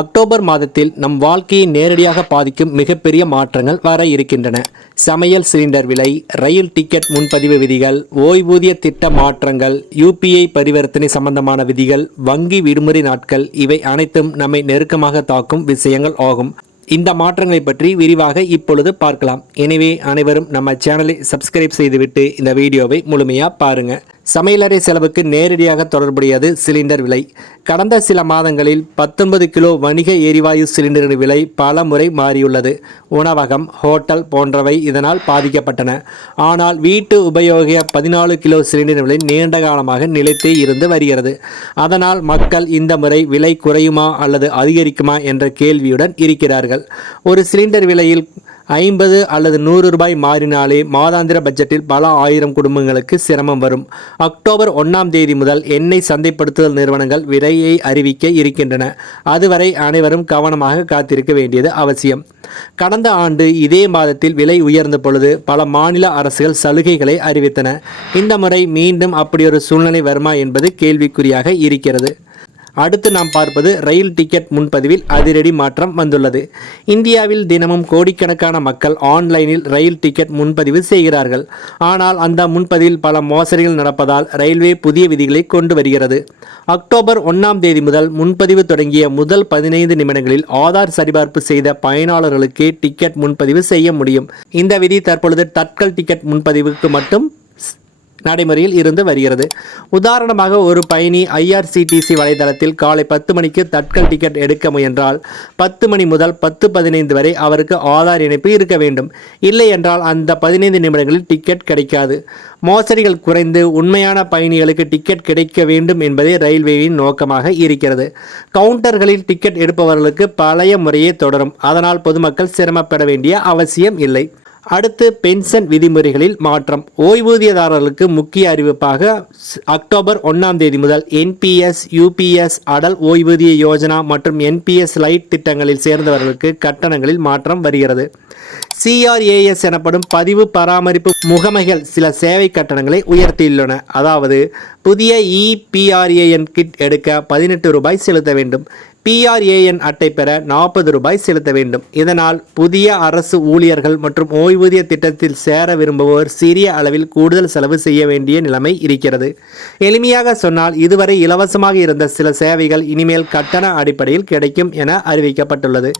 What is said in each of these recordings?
October மாதத்தில் நம் வாழ்க்கையை நேரடியாக பாதிக்கும் மிகப்பெரிய மாற்றங்கள் வர இருக்கின்றன. சமையல் சிலிண்டர் விலை, ரயில் டிக்கெட் முன்பதிவு விதிகள், ஓய்வூதிய திட்ட மாற்றங்கள், UPI பரிவர்த்தனை சம்பந்தமான விதிகள், வங்கி விடுமுறை நாட்கள், இவை அனைத்தும் நம்மை நெருக்கமாக தாக்கும் விஷயங்கள் ஆகும். இந்த மாற்றங்களை பற்றி விரிவாக இப்பொழுது பார்க்கலாம். எனவே அனைவரும் நம்ம சேனலை சப்ஸ்கிரைப் செய்துவிட்டு இந்த வீடியோவை முழுமையாக பாருங்க. சமையலறை செலவுக்கு நேரடியாக தொடர்புடையது சிலிண்டர் விலை. கடந்த சில மாதங்களில் 19 கிலோ வணிக எரிவாயு சிலிண்டரின் விலை பல முறை மாறியுள்ளது. உணவகம், ஹோட்டல் போன்றவை இதனால் பாதிக்கப்பட்டன. ஆனால் வீட்டு உபயோக 14 கிலோ சிலிண்டர் விலை நீண்ட காலமாக நிலைத்தே இருந்து வருகிறது. அதனால் மக்கள் இந்த முறை விலை குறையுமா அல்லது அதிகரிக்குமா என்ற கேள்வியுடன் இருக்கிறார்கள். ஒரு சிலிண்டர் விலையில் 50 அல்லது 100 ரூபாய் மாறினாலே மாதாந்திர பட்ஜெட்டில் பல ஆயிரம் குடும்பங்களுக்கு சிரமம் வரும். அக்டோபர் 1ஆம் தேதி முதல் எண்ணெய் சந்தைப்படுத்துதல் நிறுவனங்கள் விலையை அறிவிக்க இருக்கின்றன. அதுவரை அனைவரும் கவனமாக காத்திருக்க வேண்டியது அவசியம். கடந்த ஆண்டு இதே மாதத்தில் விலை உயர்ந்த பொழுது பல மாநில அரசுகள் சலுகைகளை அறிவித்தன. இந்த முறை மீண்டும் அப்படியொரு சூழ்நிலை வருமா என்பது கேள்விக்குறியாக இருக்கிறது. அடுத்து நாம் பார்ப்பது ரயில் டிக்கெட் முன்பதிவில் அதிரடி மாற்றம் வந்துள்ளது. இந்தியாவில் தினமும் கோடிக்கணக்கான மக்கள் ஆன்லைனில் ரயில் டிக்கெட் முன்பதிவு செய்கிறார்கள். ஆனால் அந்த முன்பதிவில் பல மோசடிகள் நடப்பதால் ரயில்வே புதிய விதிகளை கொண்டு வருகிறது. அக்டோபர் 1ஆம் தேதி முதல் முன்பதிவு தொடங்கிய முதல் 15 நிமிடங்களில் ஆதார் சரிபார்ப்பு செய்த பயனாளர்களுக்கே டிக்கெட் முன்பதிவு செய்ய முடியும். இந்த விதி தற்பொழுது தட்கல் டிக்கெட் முன்பதிவுக்கு மட்டும் நடைமுறையில் இருந்து வருகிறது. உதாரணமாக, ஒரு பயணி IRCTC வலைதளத்தில் காலை 10 மணிக்கு தட்கல் டிக்கெட் எடுக்க முயன்றால் 10 மணி முதல் 10:15 வரை அவருக்கு ஆதார் இணைப்பு இருக்க வேண்டும். இல்லை என்றால் அந்த 15 நிமிடங்களில் டிக்கெட் கிடைக்காது. மோசடிகள் குறைந்து உண்மையான பயணிகளுக்கு டிக்கெட் கிடைக்க வேண்டும் என்பதே ரயில்வேயின் நோக்கமாக இருக்கிறது. கவுண்டர்களில் டிக்கெட் எடுப்பவர்களுக்கு பழைய முறையே தொடரும். அதனால் பொதுமக்கள் சிரமப்பட வேண்டிய அவசியம் இல்லை. அடுத்து பென்ஷன் விதிமுறைகளில் மாற்றம். ஓய்வூதியதாரர்களுக்கு முக்கிய அறிவிப்பாக அக்டோபர் 1ஆம் தேதி முதல் NPS, UPS, அடல் ஓய்வூதிய யோஜனா மற்றும் NPS லைட் திட்டங்களில் சேர்ந்தவர்களுக்கு கட்டணங்களில் மாற்றம் வருகிறது. CRAS எனப்படும் பதிவு பராமரிப்பு முகமைகள் சில சேவை கட்டணங்களை உயர்த்தியுள்ளன. அதாவது புதிய EPRAN கிட் எடுக்க 18 ரூபாய் செலுத்த வேண்டும். PRAN அட்டை பெற 40 ரூபாய் செலுத்த வேண்டும். இதனால் புதிய அரசு ஊழியர்கள் மற்றும் ஓய்வூதிய திட்டத்தில் சேர விரும்புவோர் சிறிய அளவில் கூடுதல் செலவு செய்ய வேண்டிய நிலைமை இருக்கிறது. எளிமையாக சொன்னால், இதுவரை இலவசமாக இருந்த சில சேவைகள் இனிமேல் கட்டண அடிப்படையில் கிடைக்கும் என அறிவிக்கப்பட்டுள்ளது.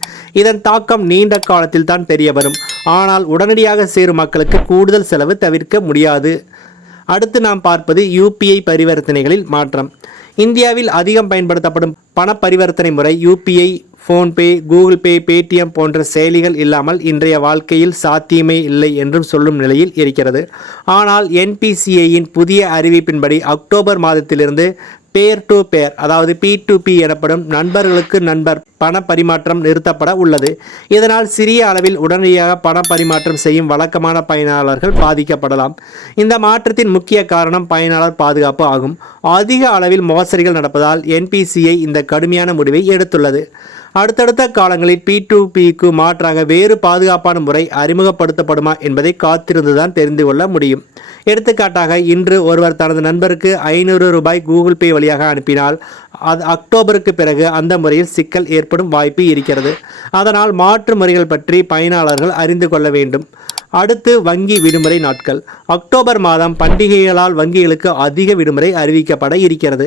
இதன் தாக்கம் நீண்ட காலத்தில் தான் தெரிய வரும். ஆனால் உடனடியாக சேரும் மக்களுக்கு கூடுதல் செலவு தவிர்க்க முடியாது. அடுத்து நாம் பார்ப்பது UPI பரிவர்த்தனைகளில் மாற்றம். இந்தியாவில் அதிகம் பயன்படுத்தப்படும் பண பரிவர்த்தனை முறை UPI, PhonePe, Google Pay, Paytm போன்ற செயலிகள் இல்லாமல் இன்றைய வாழ்க்கையில் சாத்தியமே இல்லை என்றும் சொல்லும் நிலையில் இருக்கிறது. ஆனால் NPCIயின் புதிய அறிவிப்பின்படி அக்டோபர் மாதத்திலிருந்து பேர் டு பேர், அதாவது P2P எனப்படும் நண்பர்களுக்கு நண்பர் பண பரிமாற்றம் நிறுத்தப்பட உள்ளது. இதனால் சிறிய அளவில் உடனடியாக பண பரிமாற்றம் செய்யும் வழக்கமான பயனாளர்கள் பாதிக்கப்படலாம். இந்த மாற்றத்தின் முக்கிய காரணம் பயனாளர் பாதுகாப்பு ஆகும். அதிக அளவில் மோசடிகள் நடப்பதால் NPCI இந்த கடுமையான முடிவை எடுத்துள்ளது. அடுத்தடுத்த காலங்களில் P2Pக்கு மாற்றாக வேறு பாதுகாப்பான முறை அறிமுகப்படுத்தப்படுமா என்பதை காத்திருந்துதான் தெரிந்து கொள்ள முடியும். எடுத்துக்காட்டாக, இன்று ஒருவர் தனது நண்பருக்கு 500 ரூபாய் கூகுள் பே வழியாக அனுப்பினால் அது அக்டோபருக்கு பிறகு அந்த முறையில் சிக்கல் ஏற்படும் வாய்ப்பு இருக்கிறது. அதனால் மாற்று முறைகள் பற்றி பயனாளர்கள் அறிந்து கொள்ள வேண்டும். அடுத்து வங்கி விடுமுறை நாட்கள். அக்டோபர் மாதம் பண்டிகைகளால் வங்கிகளுக்கு அதிக விடுமுறை அறிவிக்கப்பட இருக்கிறது.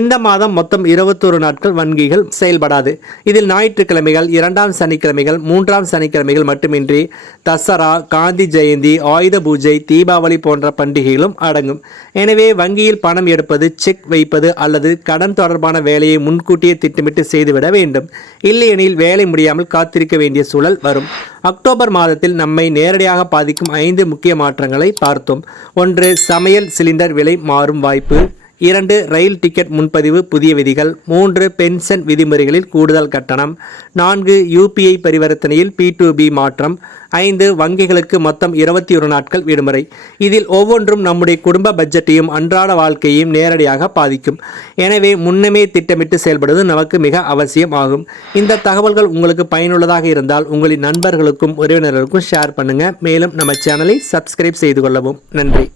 இந்த மாதம் மொத்தம் 21 நாட்கள் வங்கிகள் செயல்படாது. இதில் ஞாயிற்றுக்கிழமைகள், 2ஆம் சனிக்கிழமைகள், 3ஆம் சனிக்கிழமைகள் மட்டுமின்றி தசரா, காந்தி ஜெயந்தி, ஆயுத பூஜை, தீபாவளி போன்ற பண்டிகைகளும் அடங்கும். எனவே வங்கியில் பணம் எடுப்பது, செக் வைப்பது அல்லது கடன் தொடர்பான வேலையை முன்கூட்டியே திட்டமிட்டு செய்துவிட வேண்டும். இல்லையெனில் வேலை முடியாமல் காத்திருக்க வேண்டிய சூழல் வரும். அக்டோபர் மாதத்தில் நம்மை நேரடியாக பாதிக்கும் 5 முக்கிய மாற்றங்களை பார்த்தோம். 1. சமையல் சிலிண்டர் விலை மாறும் வாய்ப்பு. 2. ரயில் டிக்கெட் முன்பதிவு புதிய விதிகள். 3. பென்ஷன் விதிமுறைகளில் கூடுதல் கட்டணம். 4. UPI பரிவர்த்தனையில் P2P மாற்றம். 5. வங்கிகளுக்கு மொத்தம் 21 நாட்கள் விடுமுறை. இதில் ஒவ்வொன்றும் நம்முடைய குடும்ப பட்ஜெட்டையும் அன்றாட வாழ்க்கையையும் நேரடியாக பாதிக்கும். எனவே முன்னமே திட்டமிட்டு செயல்படுவது நமக்கு மிக அவசியம் ஆகும். இந்த தகவல்கள் உங்களுக்கு பயனுள்ளதாக இருந்தால் உங்களின் நண்பர்களுக்கும் உறவினர்களுக்கும் ஷேர் பண்ணுங்க. மேலும் நம்ம சேனலை சப்ஸ்கிரைப் செய்து கொள்ளவும். நன்றி.